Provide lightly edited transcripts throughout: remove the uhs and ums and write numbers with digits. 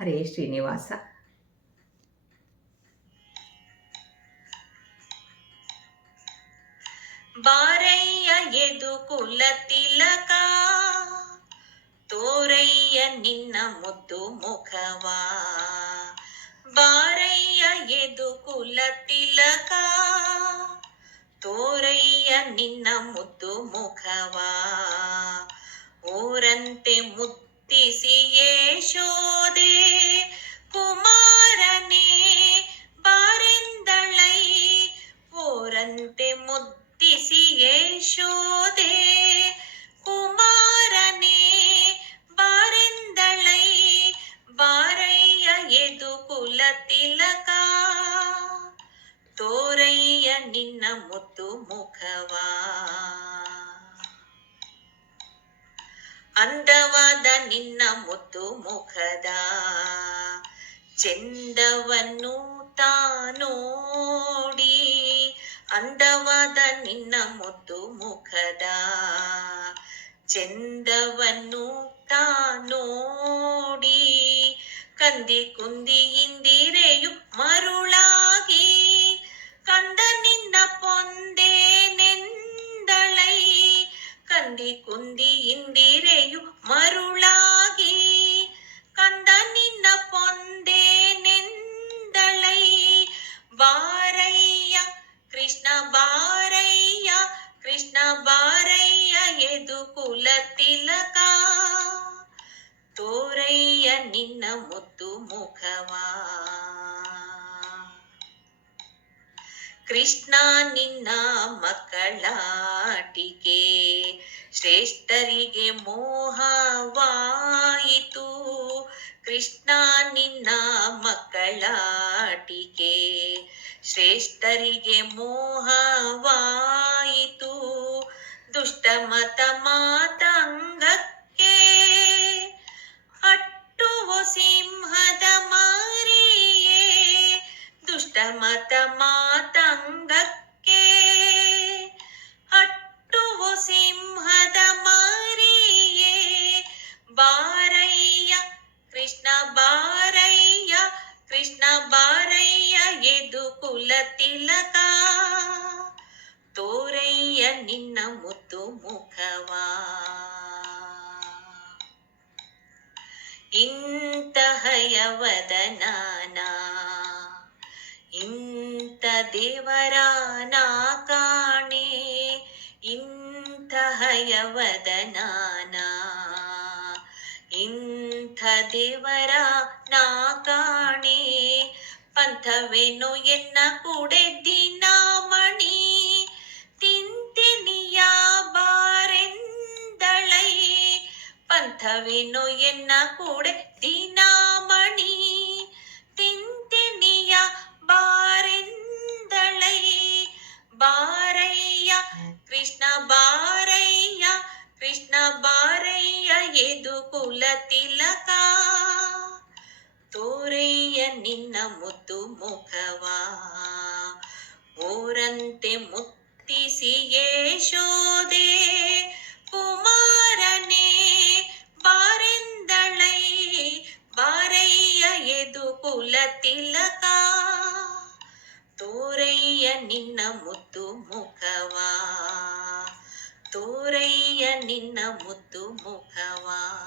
ಹರೇ ಶ್ರೀನಿವಾಸ. ಬಾರಯ್ಯ ಎದು ಕುಲ ತಿಲಕ, ತೋರಯ್ಯ ನಿನ್ನ ಮುದ್ದು ಮುಖವಾ. ಬಾರಯ್ಯ ಎದು ಕುಲ ತಿಲಕ, ತೋರಯ್ಯ ನಿನ್ನ ಮುದ್ದು ಮುಖವಾ. ಊರಂತೆ ಮುತ್ತಿಸಿ ಯಶೋದೆ ಕುಮಾರನೇ ಬಾರೆಂದಳೈ. ಊರಂತೆ ಮುತ್ತಿಸಿ ಯಶೋದೆ ಕುಮಾರನೇ ಬಾರೆಂದಳೈ. ಬಾರಯ್ಯ ಎದು ಕುಲ ತಿಲಕ, ತೋರಯ್ಯ ನಿನ್ನ ಮುದ್ದು ಮುಖವಾ. ಅಂದವಾದ ನಿನ್ನ ಮುದ್ದು ಮುಖದ ಚೆಂದವನ್ನು ತಾನೋಡಿ. ಅಂದವಾದ ನಿನ್ನ ಮುದ್ದು ಮುಖದ ಚೆಂದವನ್ನು ತಾನೋಡಿ. ಕಂದಿ ಕುಂದಿ ಇಂದಿರೆಯು ಮರುಳಾಗಿ, ಕಂದ ನಿನ್ನ ಪೊಂದೆ ನೆಂದಳೈ. ಕಂದಿ ಕುಂದಿ ಇಂದಿರೆಯು ಮರುಳಾಗಿ, ಕಂದ ನಿನ್ನ ಪೊಂದೆ ನೆಂದಳೈ. ಬಾರಯ್ಯ ಕೃಷ್ಣ ಬಾರಯ್ಯ, ಕೃಷ್ಣ ಬಾರಯ್ಯ ಎದು ಕುಲ ತಿಲಕ, ತೋರಯ್ಯ ನಿನ್ನ ಮುದ್ದು ಮುಖವಾ. ಕೃಷ್ಣ ನಿನ್ನ ಮಕ್ಕಳಾಟಿಕೆ, ಶ್ರೇಷ್ಠರಿಗೆ ಮೋಹವಾಯಿತು. ಕೃಷ್ಣ ನಿನ್ನ ಮಕ್ಕಳಾಟಿಕೆ, ಶ್ರೇಷ್ಠರಿಗೆ ಮೋಹವಾಯಿತು. ದುಷ್ಟಮತ ಮಾತಂಗಕ್ಕೆ ಅಟ್ಟುವ ಸಿಂಹದ ಮರಿಯೇ. ದುಷ್ಟಮತ ಮಾತಂಗಕ್ಕೆ ಅಟ್ಟುವ ಸಿಂಹದ ಮರಿಯೇ. ಬಾರಯ್ಯ ಕೃಷ್ಣ ಬಾರಯ್ಯ, ಕೃಷ್ಣ ಬಾರಯ್ಯ ಎದು ಕುಲ ತಿಲಕ, ತೋರಯ್ಯ ನಿನ್ನ ಮುದ್ದು ಮುಖವಾ. ಇಂತಹಯವದನಾನ ಇಂಥ ದೇವರ ನಾ ಕಾಣೆ. ಇಂತಹಯವದನಾನ ಇಂಥ ದೇವರ ನಾ ಕಾಣೆ. ಪಂಥವೇನು ಎನ್ನ ಕೂಡೆ ದಿನಮಣಿ, ತಿಂತೆನಿಯ ಬಾರೆಂದಳೈ. ಪಂಥವೇನು ಎನ್ನ ಕೂಡೆ ದಿನಮಣಿ, ತಿಂತೆನಿಯ ಬಾರೆಂದಳೈ. ಬಾರಯ್ಯ ಕೃಷ್ಣ ಬಾರಯ್ಯ, ಕೃಷ್ಣ ಬಾರಯ್ಯ ಎದು ಕುಲ ತಿಲಕ, ತೋರಯ್ಯ ನಿನ್ನ ಮುದ್ದು ಮುಖವಾ. ಊರಂತೆ ಮುತ್ತಿಸಿ ಯಶೋದೆ ಕುಮಾರನೇ ಬಾರೆಂದಳೈ. ಬಾರಯ್ಯ ಎದು ಕುಲ ತಿಲಕ, ತೋರಯ್ಯ ನಿನ್ನ ಮುದ್ದು ಮುಖವಾ. ತೋರಯ್ಯ ನಿನ್ನ ಮುದ್ದು ಮುಖವಾ.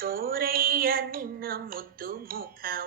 ತೋರಯ್ಯ ನಿನ್ನ ಮುದ್ದು ಮುಖವಾ.